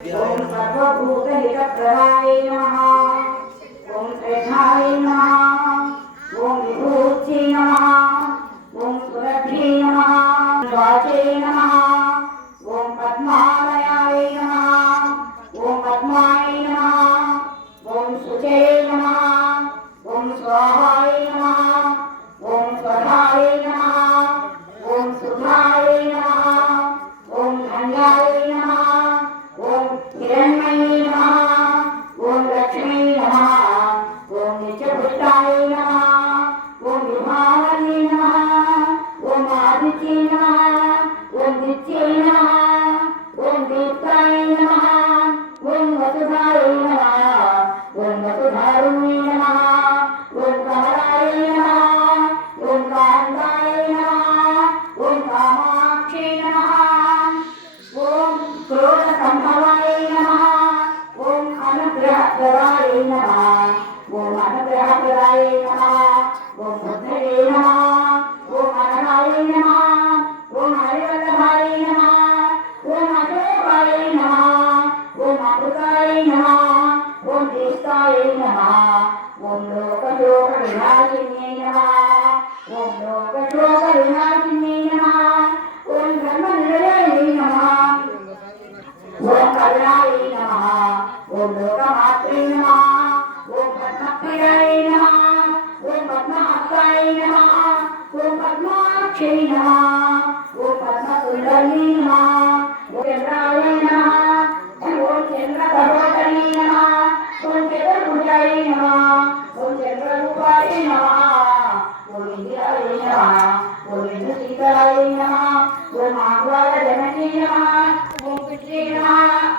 ओम सर्वभूतहितप्रदाय नमः। ओम श्रेष्ठाय नमः। ओम विभूत्यै नमः। ओम सुरभ्यै नमः। वाचे नमः। ओम पद्मालयाय नमः। ओम पद्माय नमः। ओम शुचे नमः। ओम स्वाहाय नमः। ओम स्वधाय नमः। ओम सुधाय नमः। ओम धन्याय नमः। ओम हिरण्मये नमः। ओम लक्ष्मी नमः। ओम नित्यपुष्टाय नमः। ओम विभावने नमः। ओम आदित्ये नमः। ओम नित्ये नमः। ओम दीप्ताय नमः। ओम वसुधाय नमः। ओम वसुधारुण्ये नमः। ओम कमलाय नमः। ओम कान्ताय नमः। ओम कामाक्षे नमः। ओम क्रोधसंभवाय नमः। ओम अनुग्रहप्रदाय नमः। ओम अनुग्रहप्रदाय नमः। ओम बुद्धये नमः। ओम अनघाय नमः। ओम हरिवल्लभाय नमः। ओम अशोकाय नमः। ओम अमृताय नमः। ओम ज्येष्ठाय नमः। ओम लोकशोकविनाशिन्ये नमः। ओम लोकशोकविनाशिन्ये नमः। ओम ब्रह्मनिलयाय नमः। ओम करुणाय नमः। ओम लोकमात्रे नमः। ओम पद्मप्रियाय नमः।